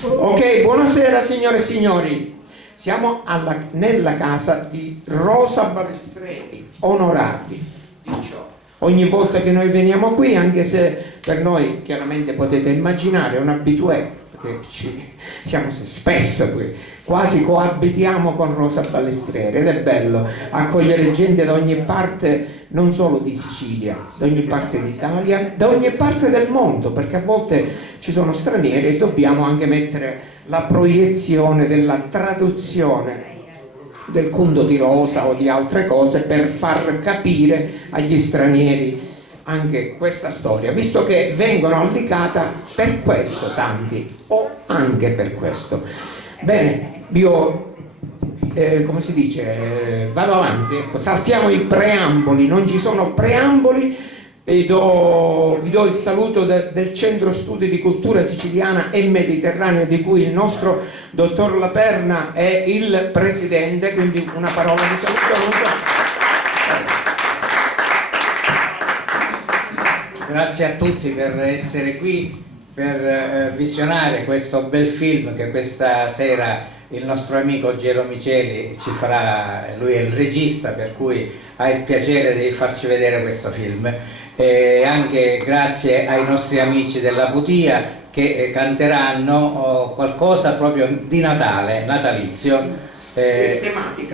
Ok, buonasera signore e signori. Siamo nella casa di Rosa Balestreri, onorati di ciò. Ogni volta che noi veniamo qui, anche se per noi chiaramente potete immaginare è un habitué, perché siamo spesso qui, quasi coabitiamo con Rosa Balestreri ed è bello accogliere gente da ogni parte, non solo di Sicilia, da ogni parte d'Italia, da ogni parte del mondo, perché a volte ci sono stranieri e dobbiamo anche mettere la proiezione della traduzione del Cundo di Rosa o di altre cose per far capire agli stranieri anche questa storia, visto che vengono all'Icata per questo tanti, o anche per questo. Bene, io come si dice, vado avanti, ecco, saltiamo i preamboli, non ci sono preamboli. Vi do il saluto del Centro Studi di Cultura Siciliana e Mediterranea, di cui il nostro dottor Laperna è il presidente, quindi una parola di saluto. Grazie a tutti per essere qui, per visionare questo bel film che questa sera il nostro amico Gero Miceli ci farà. Lui è il regista, per cui ha il piacere di farci vedere questo film. E anche grazie ai nostri amici della Putia che canteranno qualcosa proprio di Natale, natalizio.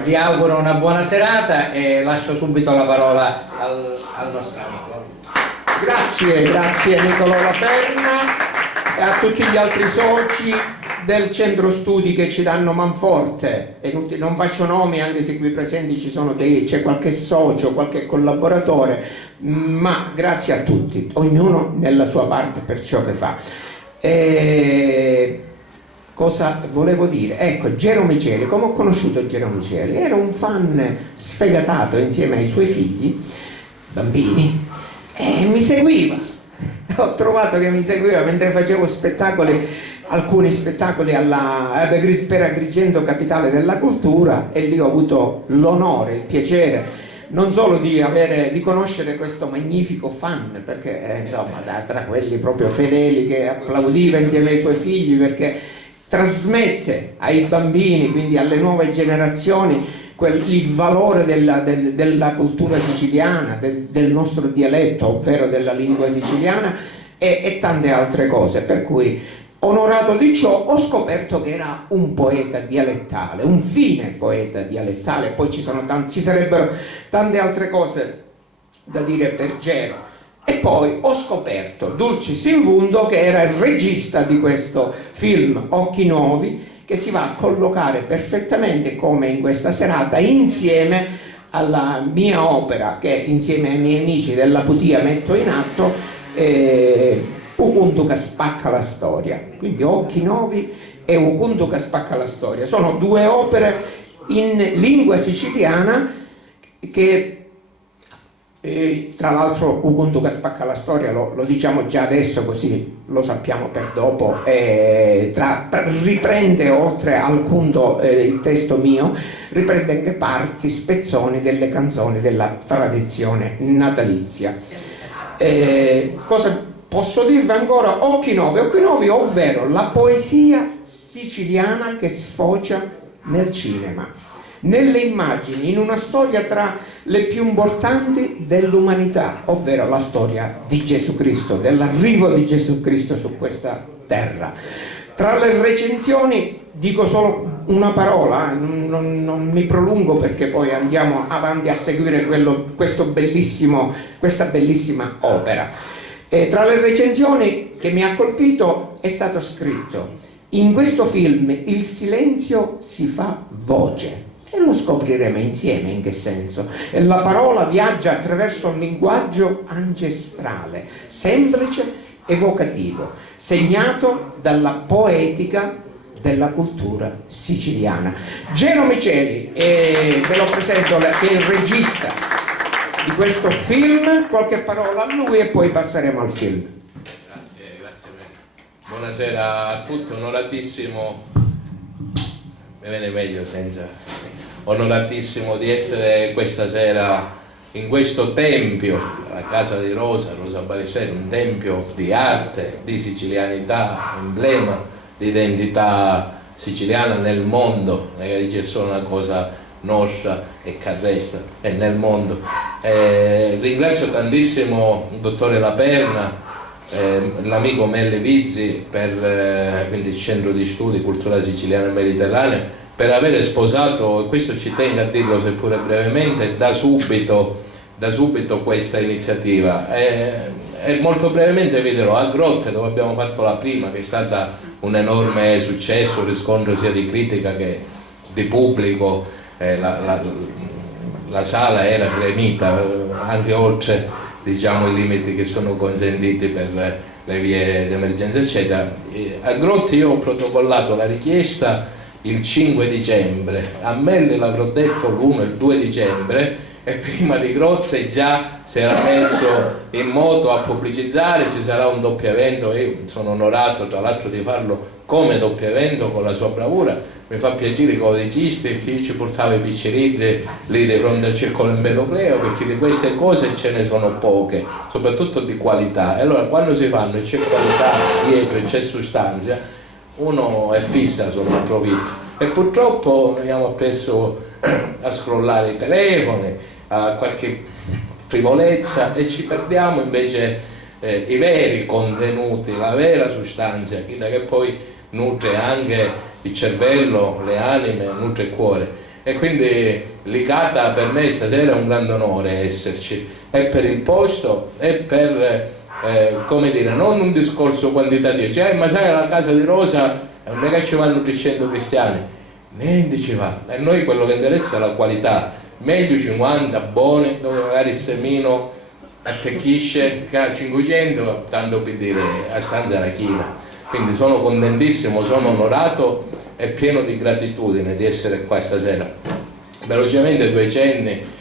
Vi auguro una buona serata e lascio subito la parola al nostro amico. Grazie Nicolò Laperna e a tutti gli altri soci del centro studi che ci danno manforte. Non faccio nomi, anche se qui presenti c'è qualche socio, qualche collaboratore, ma grazie a tutti, ognuno nella sua parte per ciò che fa. Cosa volevo dire? Ecco, Gero Miceli, come ho conosciuto Gero Miceli? Era un fan sfegatato insieme ai suoi figli, bambini, e mi seguiva. Ho trovato che mi seguiva mentre facevo alcuni spettacoli per Agrigento, capitale della cultura, e lì ho avuto l'onore, il piacere non solo di conoscere questo magnifico fan, perché insomma tra quelli proprio fedeli che applaudiva insieme ai suoi figli, perché trasmette ai bambini, quindi alle nuove generazioni, il valore della cultura siciliana, del nostro dialetto, ovvero della lingua siciliana e tante altre cose, per cui onorato di ciò ho scoperto che era un poeta dialettale, un fine poeta dialettale. Poi ci sarebbero tante altre cose da dire per Gero. E poi ho scoperto, dulcis in fundo, che era il regista di questo film Occhi Nuovi, che si va a collocare perfettamente, come in questa serata, insieme alla mia opera che insieme ai miei amici della Putia metto in atto, Ucuntu che spacca la storia. Quindi Occhi Nuovi e Ucuntu che spacca la storia sono due opere in lingua siciliana che tra l'altro Ucuntu che spacca la storia lo diciamo già adesso, così lo sappiamo per dopo, riprende, oltre al Cunto, il testo mio, riprende anche parti, spezzoni delle canzoni della tradizione natalizia. Cosa posso dirvi ancora? Occhi Nuovi, ovvero la poesia siciliana che sfocia nel cinema, nelle immagini, in una storia tra le più importanti dell'umanità, ovvero la storia di Gesù Cristo, dell'arrivo di Gesù Cristo su questa terra. Tra le recensioni dico solo una parola, non mi prolungo perché poi andiamo avanti a seguire questa bellissima opera. Tra le recensioni che mi ha colpito è stato scritto: in questo film il silenzio si fa voce. E lo scopriremo insieme in che senso. E la parola viaggia attraverso un linguaggio ancestrale, semplice, evocativo, segnato dalla poetica della cultura siciliana. Gero Miceli, ve lo presento, che è il regista di questo film. Qualche parola a lui e poi passeremo al film. Grazie. Buonasera a tutti, onoratissimo, mi viene meglio senza... Onoratissimo di essere questa sera in questo tempio, la casa di Rosa Balestreri, un tempio di arte, di sicilianità, emblema di identità siciliana nel mondo, magari c'è solo una cosa nostra e che resta è nel mondo. Ringrazio tantissimo il dottore Laperna, l'amico Melli Vizzi per quindi il Centro di Studi Cultura Siciliana e Mediterranea per aver sposato, e questo ci tengo a dirlo seppure brevemente, da subito questa iniziativa. E molto brevemente vi dirò, a Grotte, dove abbiamo fatto la prima, che è stata un enorme successo, un riscontro sia di critica che di pubblico, la sala era gremita anche oltre, diciamo, i limiti che sono consentiti per le vie d'emergenza eccetera. A Grotte io ho protocollato la richiesta il 5 dicembre, a Melli l'avrò detto l'1 e il 2 dicembre, e prima di Grotte già si era messo in moto a pubblicizzare. Ci sarà un doppio evento, io sono onorato tra l'altro di farlo come doppio evento con la sua bravura. Mi fa piacere i codicisti, chi ci portava i piccerilli lì di fronte al circolo Empedocleo, perché di queste cose ce ne sono poche, soprattutto di qualità. E allora quando si fanno e c'è qualità dietro e c'è sostanza, uno è fissa sul profitto. E purtroppo noi abbiamo appreso a scrollare i telefoni, a qualche frivolezza, e ci perdiamo invece i veri contenuti, la vera sostanza, quella che poi nutre anche il cervello, le anime, nutre il cuore. E quindi Licata per me stasera è un grande onore esserci, e per il posto e per come dire, non un discorso quantitativo, cioè ma sai la casa di Rosa non è che ci vanno 300 cristiani, niente ci va. E noi quello che interessa è la qualità, meglio 50 buoni dove magari il semino attecchisce 500, tanto per dire a stanza la china. Quindi sono contentissimo, sono onorato e pieno di gratitudine di essere qua stasera. Velocemente due cenni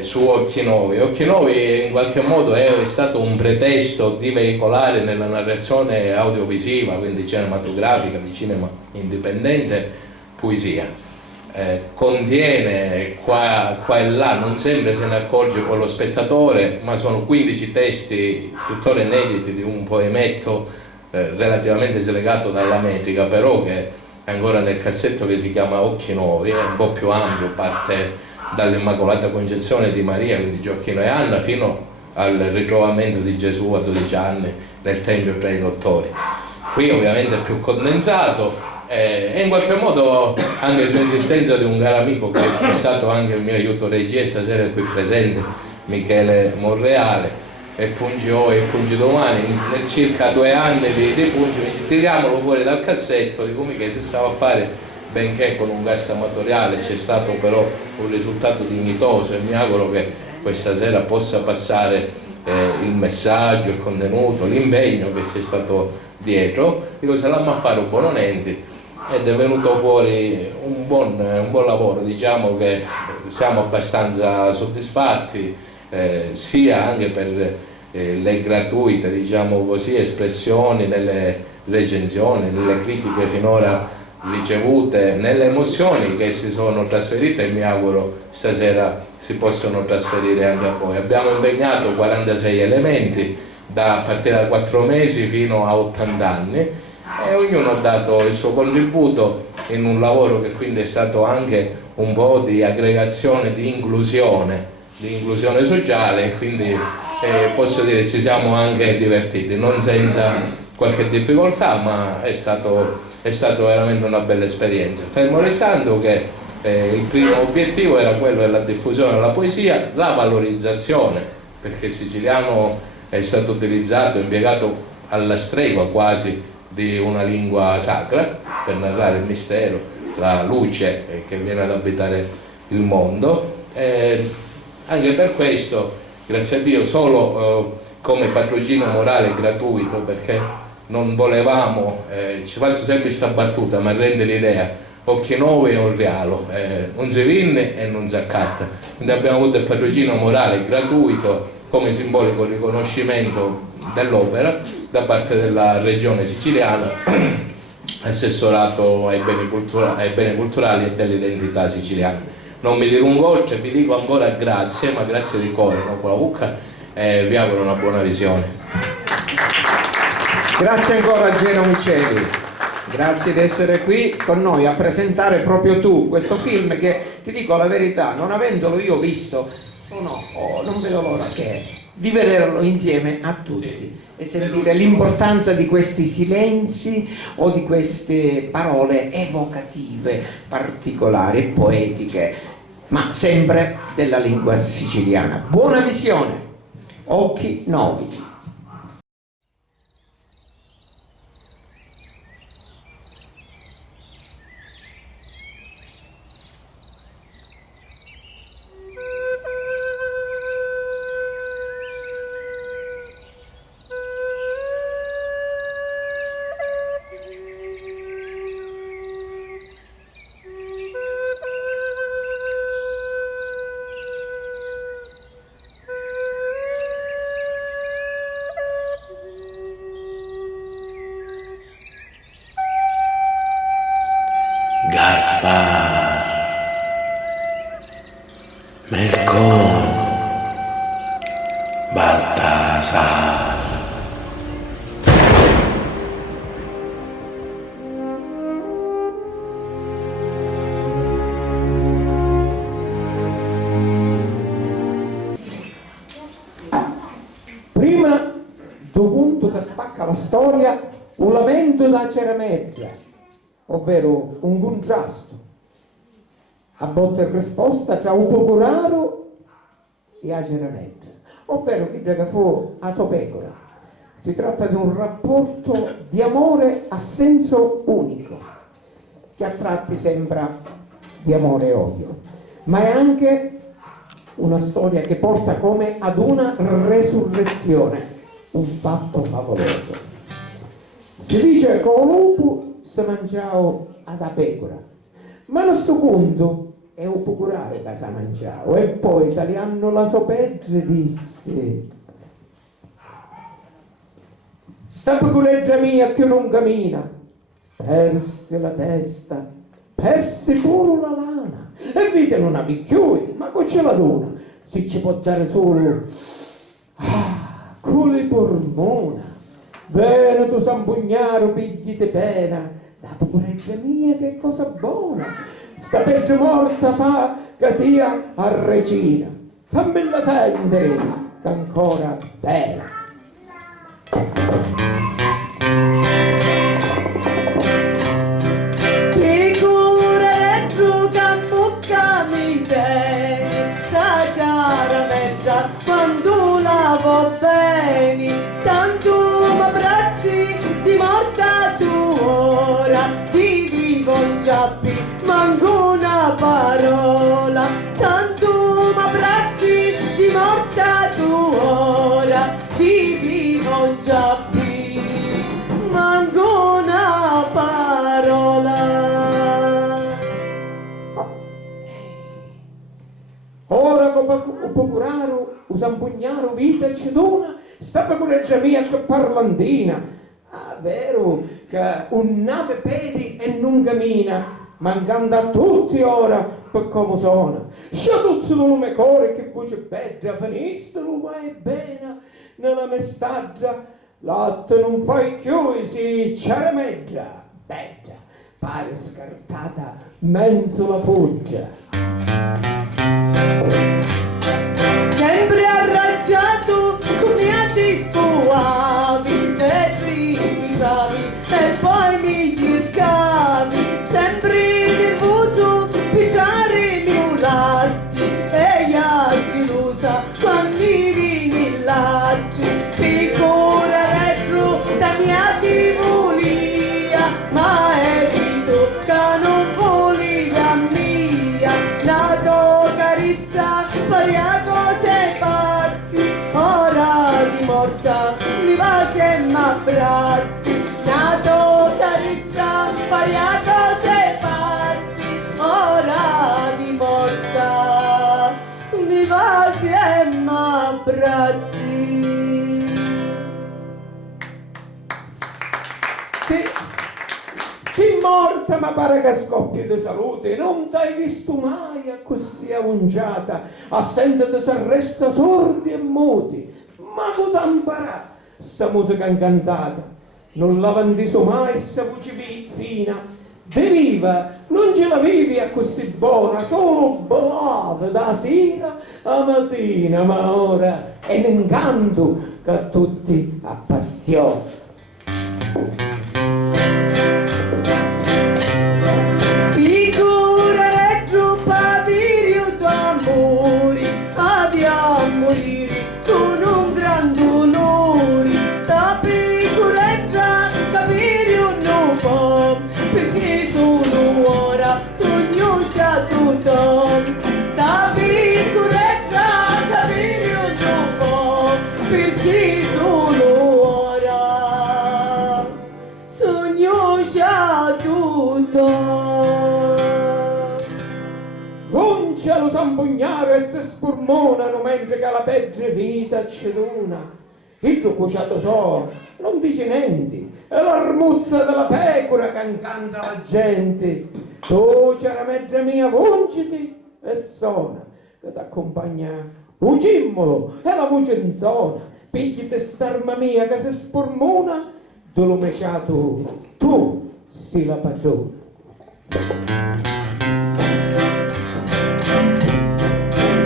su Occhi Novi. Occhi Novi in qualche modo è stato un pretesto di veicolare nella narrazione audiovisiva, quindi cinematografica, di cinema indipendente, poesia. Contiene qua e là, non sempre se ne accorge con lo spettatore, ma sono 15 testi tuttora inediti di un poemetto relativamente slegato dalla metrica, però che è ancora nel cassetto, che si chiama Occhi Nuovi, è un po' più ampio, parte dall'Immacolata Concezione di Maria, quindi Gioacchino e Anna, fino al ritrovamento di Gesù a 12 anni nel Tempio tra i dottori. Qui ovviamente è più condensato, e in qualche modo anche su insistenza di un caro amico che è stato anche il mio aiuto regia, stasera è qui presente, Michele Monreale, e Pungi oggi e Pungi domani, nel circa 2 anni di Pungi, tiriamolo fuori dal cassetto, di come che si stava a fare, benché con un gasto amatoriale, c'è stato però un risultato dignitoso, e mi auguro che questa sera possa passare il messaggio, il contenuto, l'impegno che c'è stato dietro. Dico, se l'hanno a fare un buon enti, ed è venuto fuori un buon lavoro, diciamo che siamo abbastanza soddisfatti, sia anche per le gratuite, diciamo così, espressioni nelle recensioni, nelle critiche finora ricevute, nelle emozioni che si sono trasferite, e mi auguro stasera si possono trasferire anche a voi. Abbiamo impegnato 46 elementi a partire da 4 mesi fino a 80 anni, e ognuno ha dato il suo contributo in un lavoro che quindi è stato anche un po' di aggregazione, di inclusione sociale, e quindi posso dire ci siamo anche divertiti, non senza qualche difficoltà, ma è stato veramente una bella esperienza, fermo restando che il primo obiettivo era quello della diffusione della poesia, la valorizzazione, perché il siciliano è stato utilizzato, impiegato alla stregua quasi di una lingua sacra per narrare il mistero, la luce che viene ad abitare il mondo. Anche per questo, grazie a Dio, solo come patrocinio morale gratuito, perché non volevamo, ci faccio sempre questa battuta, ma rende l'idea, Occhi Nuovi è un realo, non si vinne e non si accatta. Quindi abbiamo avuto il patrocinio morale gratuito come simbolico riconoscimento dell'opera da parte della regione siciliana, assessorato ai beni culturali e dell'identità siciliana. Non mi dilungo oltre, vi dico ancora grazie, ma grazie di cuore, no? Con la bocca, e vi auguro una buona visione. Grazie ancora a Gero Miceli. Grazie di essere qui con noi a presentare proprio tu questo film che, ti dico la verità, non avendolo io visto, non vedo l'ora di vederlo insieme a tutti, sì, e sentire l'importanza di questi silenzi o di queste parole evocative, particolari e poetiche, ma sempre della lingua siciliana. Buona visione, occhi novi. Gaspar, Melcón, Baltasar. Prima do punto che spacca la storia, un lamento da cerameggia, ovvero un contrasto. A botta e risposta c'è un poco raro e a cerameggia, ovvero chi che fu a sopecora. Si tratta di un rapporto di amore a senso unico, che a tratti sembra di amore e odio, ma è anche una storia che porta come ad una resurrezione, un fatto favoloso. Si dice che un lupo si mangiava alla pecora, ma non sto conto è un po' curare che si mangiava, e poi tagliando la sopeggia disse: sta pecureggia mia che non cammina, perse la testa, perse pure la lana, e vite non ha picchiui, ma con ce la dona, si ci può dare solo con le polmona. Veneto Sambugnaro, pigli te pena, la pecureggia mia che cosa buona, sta peggio morta fa che sia a regina, fammela sentire che ancora bella. Pecureggia cammuccami te, sta chiara messa quando lavo bene, tanto m'abbracci di morta tu ora, ti vivo giappi, manco una parola, tanto m'abbracci di morta tu ora, ti vivo giappi, manco una parola. Ora come procuraro, usampugnaro, vita e cedona, sta pecureggia mia che parlandina. Ah, vero che un nave pedi e non cammina, mancando a tutti ora per come sono. Sciatuzzo non me core che voce bella, finista non vai bene nella mestaggia, latte non fai più, si ciarameggia, bella, pare scartata mezzo la foggia. Sempre arrabbiato come a dispuavi, te rifiutavi e poi mi cercavi, sempre nervoso, pigiare i miei latti e gli gelosa quando mi vini latti, piccola retro da mia ti volia, ma eri tu che non volia mia, la tua carizza faria cose pazzi, ora di morta mi va se m'abbraczi, la tua carizza faria cose pazzi, ora di morta mi va se m'abbraczi. Sì, morta, ma pare che scoppi di salute, non t'hai visto mai a così ungiata, a sentire se resta sordi e muti, ma tu t'imparà sta musica incantata, non l'avandiso mai sa voce fina, beviva, non ce l'avevi a così buona, solo ballava da sera a mattina, ma ora è un incanto che a tutti appassiona. Figura Reggio Pavirio d'amori, a morire con un gran dolore. Sta piccoreggia Pavirio non può, perché solo ora sogno tutto. Sta piccoreggia Pavirio non può, perché solo ora sogno tutto. Voncia lo sambugnaro e se spurmonano mentre che la peggio vita c'è dona. Il tuo cuciato so, non dice niente, è l'armuzza della pecora che incanta la gente. Tu, cara mezza mia, vonciti e suona, che t'accompagna un cimmolo e la voce intona. Pigliati st'arma mia che se spurmona, tu lo meciato, tu si la pagiona.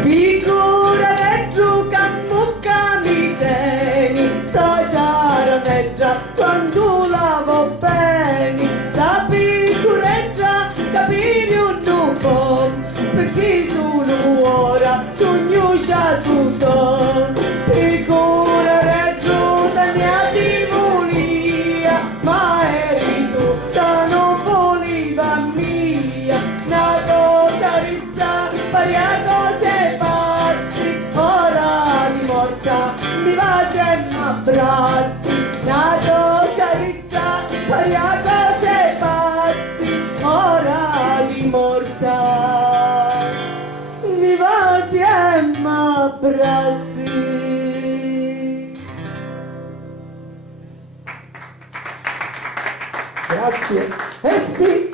Figura Reggio Cammucca mi tieni, sta giara meggia quando lavo bene. Sta piccoreggia Capirio non può, perché solo ora sogno tutto. Figura Reggio da mia divolia, ma eri tu da non voleva mia. Nato carizza paria cose pazzi, ora di morta mi va sempre abbraczi. Nato carizza paria cose pazzi, ora di morta mi va sempre abbraczi. Grazie. Eh sì,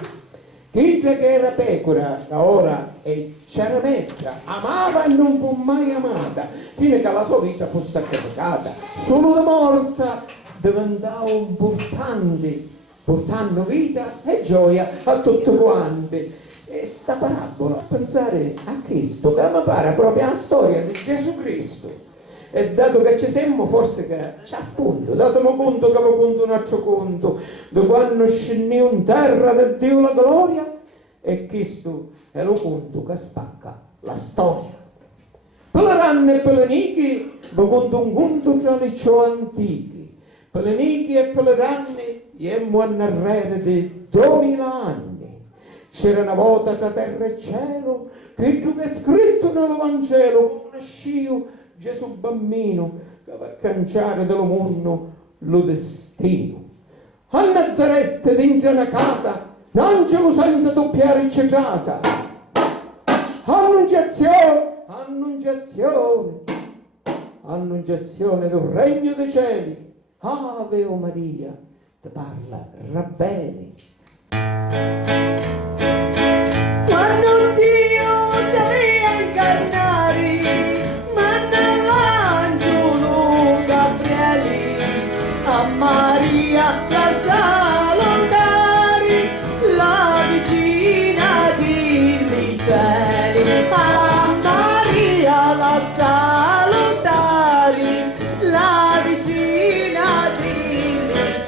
Chidra che era pecora, che ora è ciarameggia, amava e non fu mai amata, fino che la sua vita fu sacrificata. Solo la morta diventava importante, portando vita e gioia a tutti quanti. E sta parabola, pensare a Cristo, che mi pare proprio la storia di Gesù Cristo. E dato che ci siamo, forse che ci ha spunto, datemi conto che vi conto un altro conto, di quando scendì in terra del Dio la gloria, e questo è lo conto che spacca la storia. Per le ranne e per le nichi, vi conto un conto tra le ciò antichi, per le nichi e per le ranne, iemmo a narrare di 2000 anni. C'era una volta tra terra e cielo, che tu che è scritto nell'Evangelo, come nasciu Gesù bambino che va a canciare dello mondo lo destino. A Nazareth dentro una casa un angelo senza doppiare c'è casa. Annunciazione, annunciazione, annunciazione del regno dei cieli. Ave o Maria, ti parla Rabbeni. Quando Dio sapeva incarnare, manda l'angelo Gabriele a Maria la salutare, la vicina di cieli. A Maria la salutare, la vicina di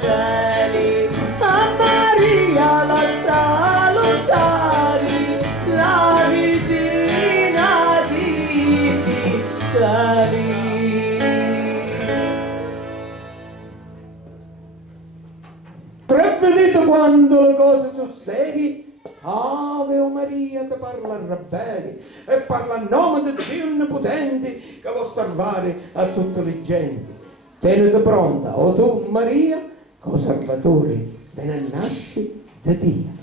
cieli. A Maria la salutare, la vicina di cieli. Vedete quando le cose sono serie? Ave o Maria che parla a Rabbeni e parla a nome di Dio Onnipotente che vuol salvare a tutte le genti. Tenete pronta, o tu Maria, che Salvatore ve ne nasce da Dio.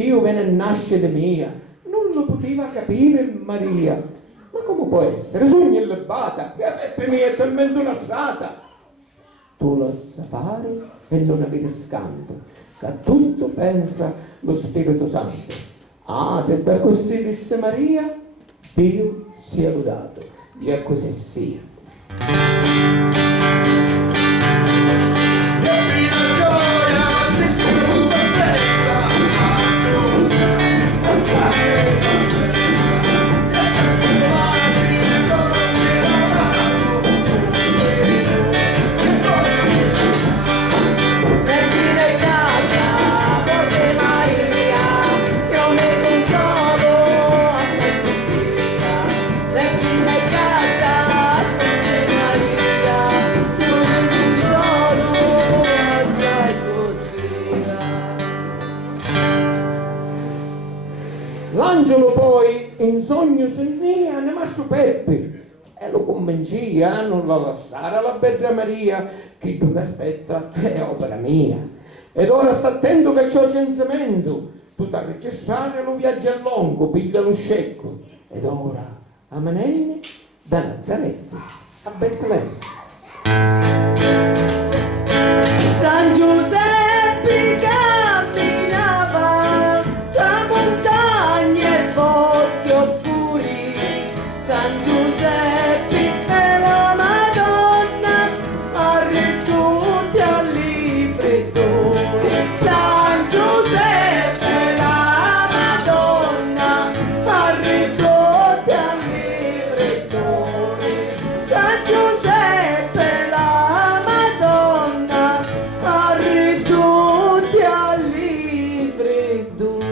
Dio viene a nascere mia. Non lo poteva capire Maria. Ma come può essere? Sogni illibata, che Peppe mia è talmente una strata. Tu lo sai fare e non avere scanto, che a tutto pensa lo Spirito Santo. Ah, se per così disse Maria, Dio sia lodato, e così sia. L'angelo poi in sogno sentì a Mascio Peppe e lo convinci a non la lasciare alla bella Maria, che tu che aspetta è opera mia. Ed ora sta attento che c'ho censimento, tu da registrare lo viaggio a lungo, piglia lo scecco. Ed ora a Manenne da Nazareth a Betlemme. San Giuseppe camminava tra montagne e boschi oscuri. San Giuseppe e la Madonna arricciuti agli freddori. San Giuseppe e la Madonna arricciuti agli freddori. San Giuseppe e la Madonna arricciuti agli freddori.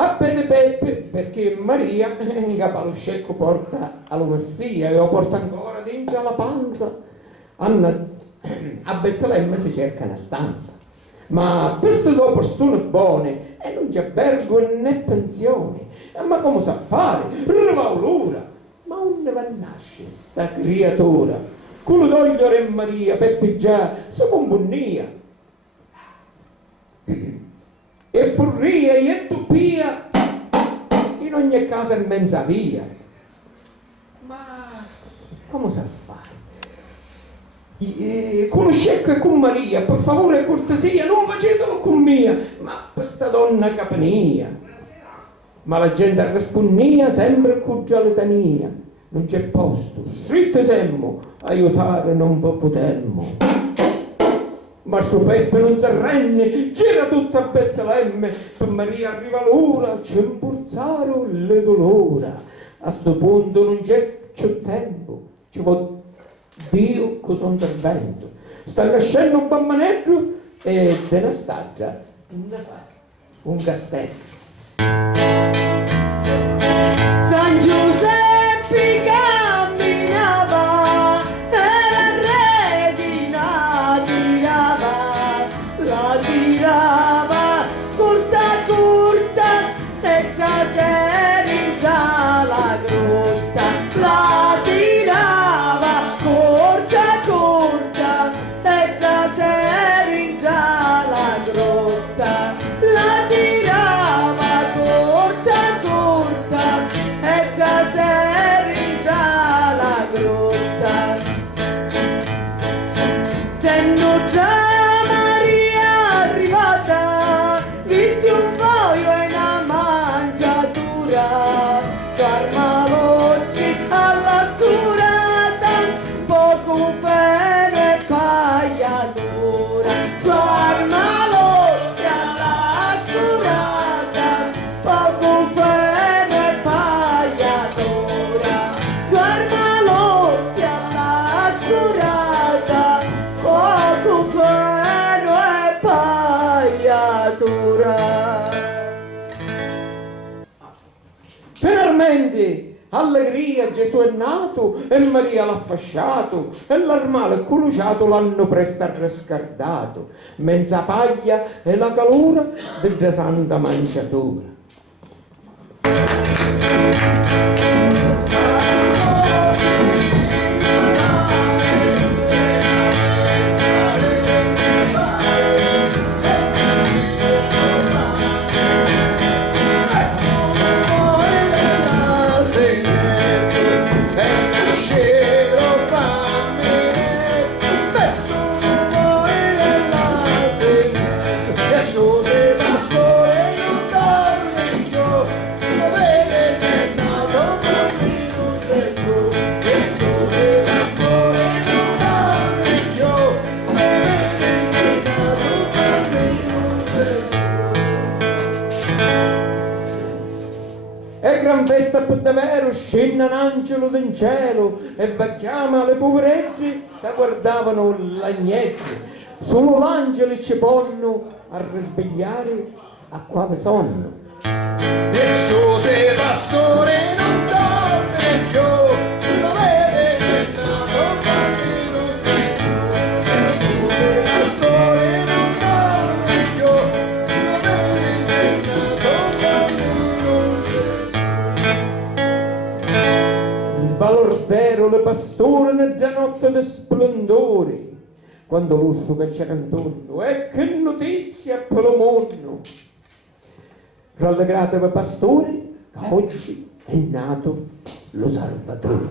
A Peppe perché Maria in capo allo scecco porta alla Messia e lo porta ancora dentro alla panza. A Betlemme si cerca una stanza, ma queste due persone buone e non c'è albergo né pensione. Ma come sa fare? Arriva l'ora, ma onde va a nascere sta creatura? Con lo togliere in Maria, Peppe già si componnia e furria e tuppia in ogni casa in mezza via. Ma come sa fare? Con lo scecco e con Maria, per favore e cortesia, non facetelo con mia, ma questa donna capania. Ma la gente rispondeva sempre con gialletania. Non c'è posto, stritto semmo, aiutare non vi potemmo. Ma suo Peppe non si arrenne, gira tutta a Betlemme, per Maria arriva l'ora, ci impulsarono le dolora. A sto punto non c'è tempo, ci vuole Dio con suo intervento. Sta nascendo un bambanetto e della staggia un castello. San Giuseppe camminava e la redina la tirava corta corta e caseria la grotta, la tirava corta corta e caseria la grotta, la tirava corta corta e caseria la grotta. Sendo già Maria arrivata, vitti un foglio e una mangiatura, Carmalozzi alla scurata, poco feno e pagliatura. Carmalozzi alla scurata, poco feno e pagliatura. Carmalozzi alla scurata, poco feno e pagliatura. Finalmente, allegria, Gesù è nato e Maria l'ha fasciato e l'armale coluciato l'hanno presto arrescardato, mezza paglia e la calura della santa mangiatura. per davvero scende un angelo del cielo e va chiama le poverette che guardavano l'agnetto. Solo l'angelo ci ponno a risvegliare a quale sonno. Gesù sei pastore non dorme più, lo vede che nato un bambino Gesù. Gesù sei pastore non dorme più, lo vede che nato un bambino Gesù. Sbalordero le pastore nella notte di splendore, quando l'uscio che c'era intorno, e che notizia per lo mondo! Rallegratevi pastori, che oggi è nato lo Salvatore.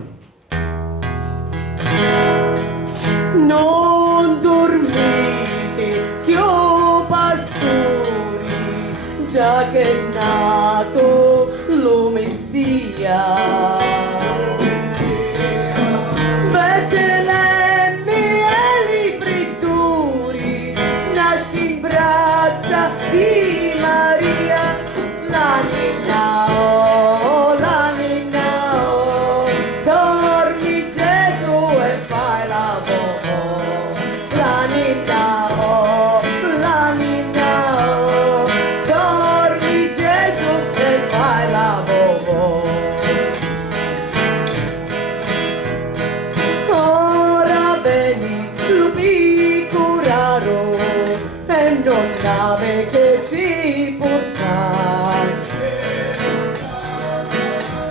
Non dormite, chio pastori, già che è nato lo Messia. Betlemme e li fritturi, nasce in braccia di Maria, la ninna oh, dormi Gesù e fai lavoro. La ninna oh, dormi Gesù e fai lavoro. Ora veni, lupi curaro, e non nave che ci porta.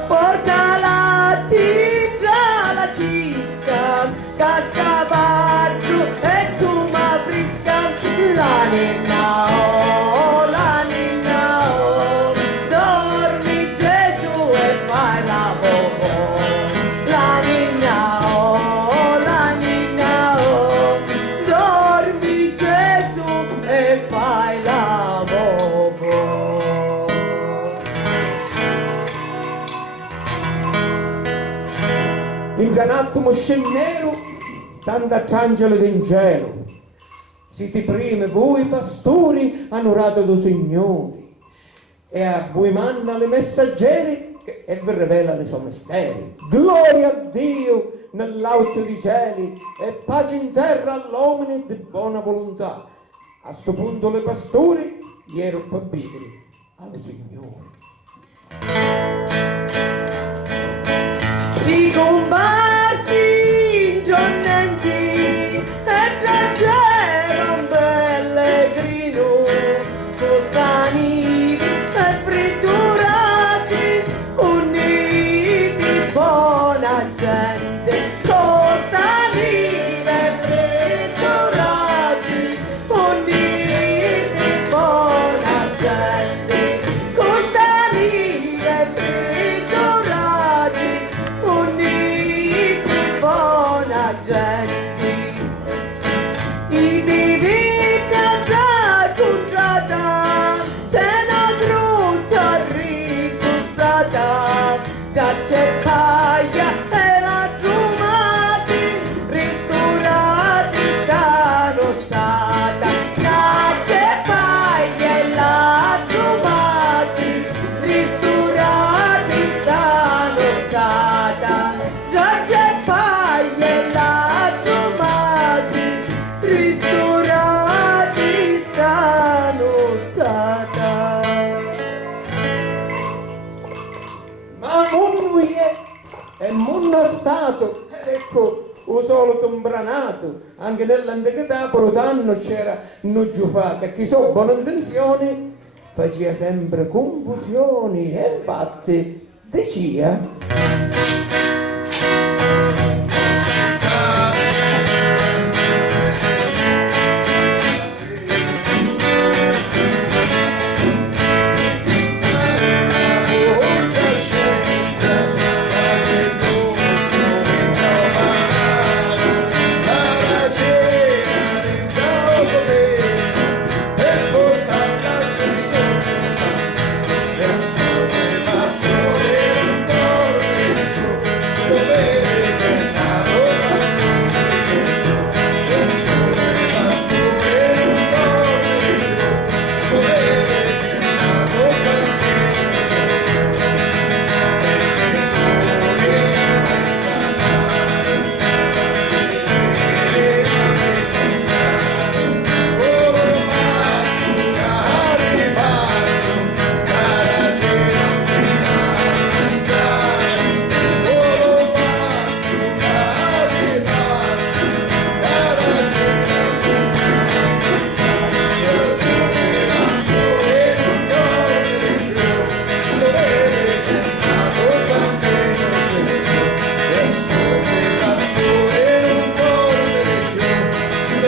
Porta la tinta, la cisca, casca barco e tu ma frisca. La ninna oh, dormi Gesù e fai lavoro. La ninna oh, dormi Gesù e fai lavoro. In un attimo scennero, tanta angelo del cielo. Siete primi voi pastori onorati do Signore, e a voi manda le messaggeri e vi rivela i suoi misteri. Gloria a Dio nell'alto di cieli e pace in terra all'uomo di buona volontà. A sto punto le pastori ieri per bere al Signore. Ci comparsi in giornenti e tra cielo un pellegrino, costani e fritturati, uniti buona gente, costani e fritturati, uniti buona gente, costani e fritturati, uniti buona gente. I divini da contrada, c'è una brutta ricussata, da ceppaia e la giumati, ristorati sta nottata. Da ceppaia e la giumati, ristorati sta nottata. Da ceppaia e la giumati, ristorati sta nottata. Ma mondo è mondo stato, ed ecco un solito imbranato. Anche nell'antichità Protanno c'era un giufà che chi so buone intenzioni faceva sempre confusioni, e infatti diceva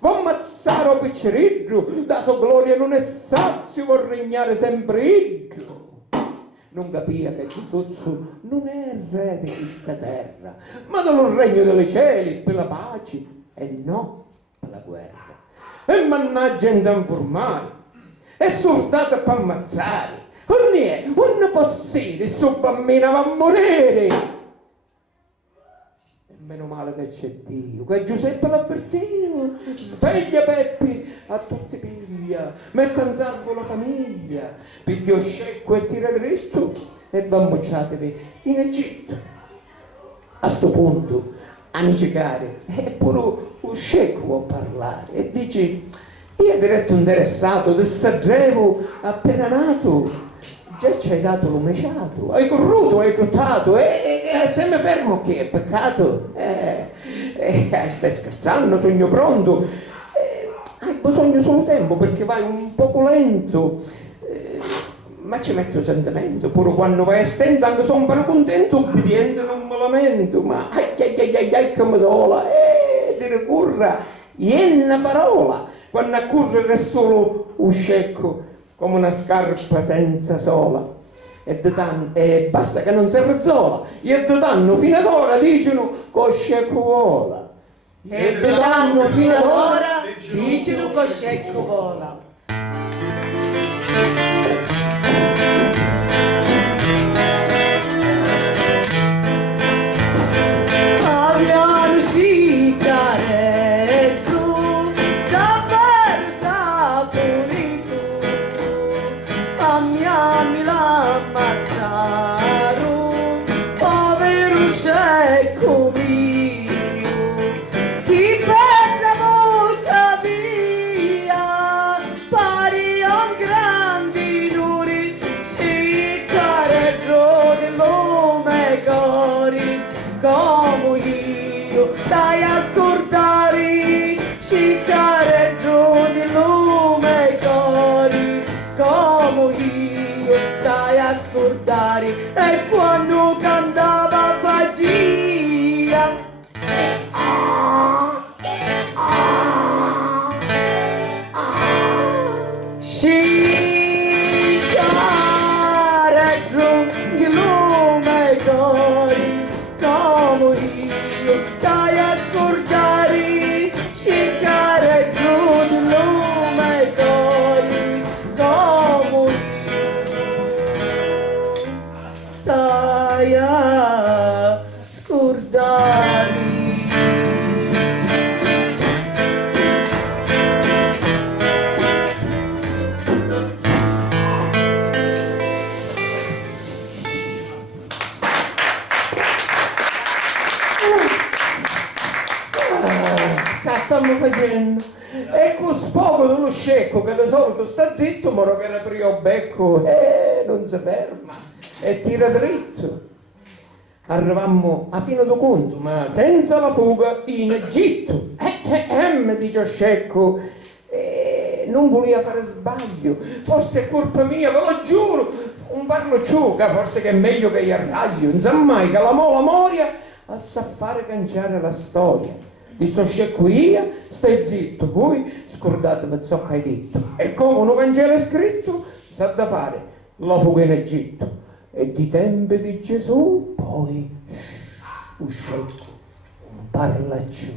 vuoi ammazzare un picciriggio, da sua gloria non è sazio, vuol regnare sempre iggio. Non capia che Gesù non è il re di questa terra, ma dello regno dei cieli, per la pace e non per la guerra. E mannaggia in da informare, è soldato per ammazzare, non possiede, il suo bambino va a morire. E meno male che c'è Dio, che Giuseppe l'avvertino, sveglia Peppi, a tutti piglia, mette in salvo la famiglia, pigliò scecco e tira dritto e bambocciatevi in Egitto. A sto punto, amici cari, pure un scecco può parlare e dice: io diretto interessato del Sagrevo appena nato, già ci hai dato l'omiciato, hai corruto, hai gettato, e se mi fermo che è peccato? Stai scherzando, sogno pronto, hai bisogno solo tempo perché vai un poco lento, ma ci metto sentimento, pure quando vai a stento anche sono un po' contento, ubbidiente non me lamento, ma ai che mi dola, ti ricurra, ienna parola, quando accurre è solo un scecco, come una scarpa senza sola. E basta che non si razzola, e ti danno fino ad ora, dicono, con scecco vola. E ti danno fino ad ora, dicono, con scecco vola. Abbiamo sigaretto, davvero saporito, a Miami l'ammazzarono, povero scecco mio, chi per la voce via, pari a un grande nuri, sigaretto dell'uomo cori, come io dai a scordare, sigaretto dell'uomo cori, come io dai a scordare. E quando cantava fagia sigaretto dell'uomo cori, come io dai a scordare, sigaretto dell'uomo cori, come io dai a scordare. Ce la stiamo facendo, e con spoco dello scecco che di solito sta zitto, ma che era prima becco, non si ferma e tira dritto. Arrivammo a fine do conto, ma senza la fuga in Egitto. Mi dice scecco, non voleva fare sbaglio, forse è colpa mia, ve lo giuro, un parlo ciuca, forse che è meglio che io arraglio, non sa mai che la moria a sa fare canciare la storia. Di sto scecco io, stai zitto, poi scordatevi ciò che hai detto. E come un Vangelo è scritto, sa da fare la fuga in Egitto. E di tempi di Gesù, poi un scecco, un parla giù.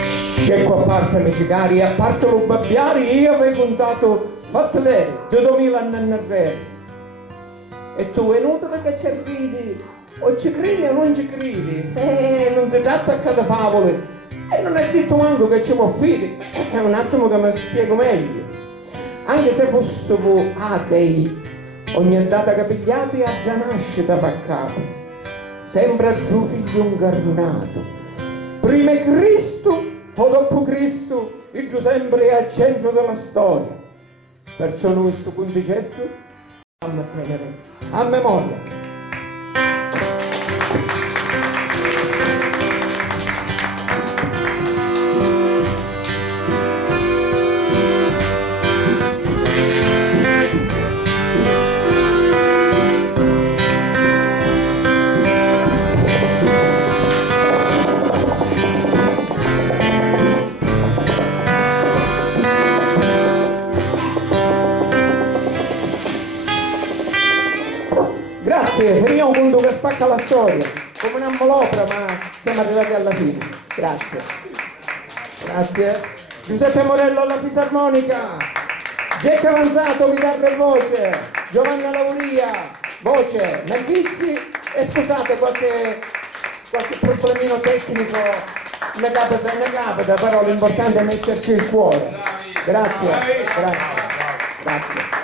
Scecco a parte amici cari, a parte lo babbiari, io avevo contato, fatto bene, 2000 anni a re. E tu è inutile che ci ridi, o ci credi o non ci credi, non si tratta a favole, e non è detto manco che ci può fidi, è un attimo che mi spiego meglio. Anche se fossimo atei, ogni data che pigliate ha già nascita fa capo, sembra giù figlio incarnato, prima è Cristo o dopo Cristo, il giù sempre è al centro della storia, perciò noi sto concetto a tenere a memoria. fatta la storia, come un'ammalopera, ma siamo arrivati alla fine. Grazie. Grazie. Giuseppe Morello alla fisarmonica, Jack Avanzato, chitarra e voce, Giovanna Lauria, voce, Melvizzi, e scusate qualche problemino tecnico ne capita, però l'importante è metterci il cuore. Grazie, grazie, grazie.